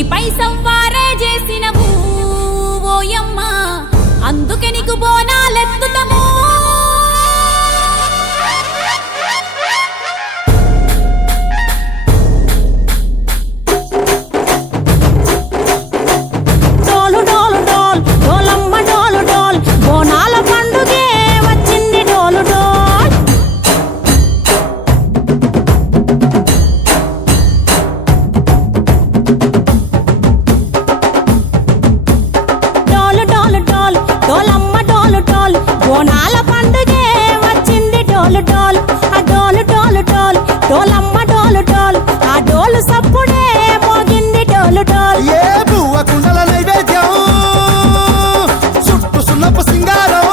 పులిపై సవ్వారే చేసినవు ఓయమ్మ, అందుకే నీకు బోనాలెత్తుతము. బోనాల పండుగే వచ్చింది డోలు డోలు, ఆ డోలు డోలు డోలు డోలమ్మ డోలు డోలు, ఆ డోలు సప్పుడే మోగింది డోలు డోలు. ఏ బువ్వ కుండల నైవేద్యం, చుట్టు సున్నపు సింగారం,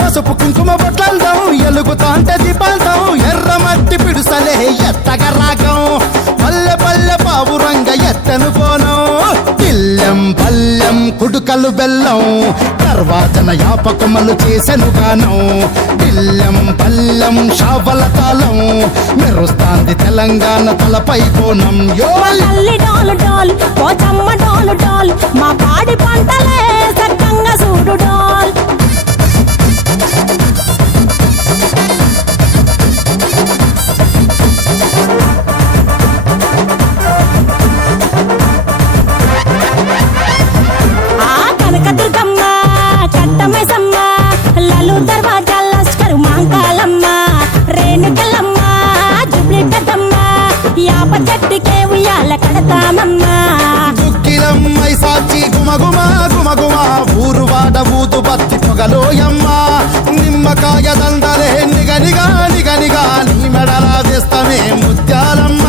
పసుపు కుంకుమ బొట్లందం, ఎలుగుతాంటే దీపాంతం, ఎర్రమట్టి పిడుసలే ఎత్తగ రాగం, పల్లె పల్లె పావురంగ ఎత్తను పోనం, పిల్లెం పల్లెం కుడుకలు బెల్లం, తర్వాతన యాపకమలు చేసెను గానం, పిల్లెం పల్లెం షావల తాళం, మెరుస్తాంది తెలంగాణ తలపై కోణం. తల్లి డోలు డోలు పోచమ్మ డోలు డోలు, మా పాడి పంటలే సక్కంగా చూడు డోల్. కనకదుర్గమ్మ కట్టమైసమ్మ, లలు దర్వాజా లస్కరు మాంకాలమ్మ, రేణుకలమ్మ జుబ్లి పెద్దమ్మ, యాప చెట్టుకే ఉయ్యాల కడతామమ్మ. దుక్కిలమ్మై సాచి గుమగుమ గుమగుమ, ఊరు వాడ ఊదు బత్తి పొగలోయమ్మ, నిమ్మకాయ దండలే నిగనిగా నిగనిగా, నీ మెడలా వేస్తమే ముత్యాలమ్మ,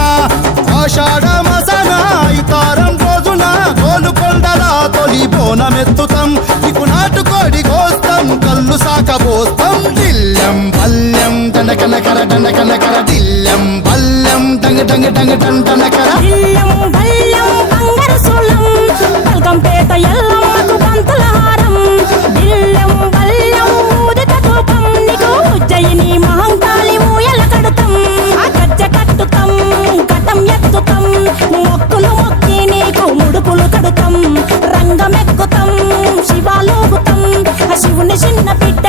ఆషాఢ మసన ఇతారం రోజున గోలుకొండల తొలి బోనమెత్తుతాం, నీకు నాటుకోడి కోస్తాం, కళ్ళు సాకబోస్తాం, దిల్లెం పల్లెం దండకనకర దండకనకర, దిల్లెం పల్లెం డంగ డంగ డంగ డండనకర, దిల్లం బల్లం బంగారు సూలం, బల్కంపేట ఎల్లమ్మకు పంతుల హారం, దిల్లం బల్లం ఊదిత ధూపం, నీకు ఉజ్జయిని మహంకాళి ఊయల కడుతాం, ఆ గజ్జ కట్టుతాం కటం ఎత్తుతాం, మొక్కులు మొక్కి నీకు ముడుపులు కడుతాం, రంగమెక్కుతాం శివాలోగుతాం, ఆ శివుని చిన్న బిడ్డ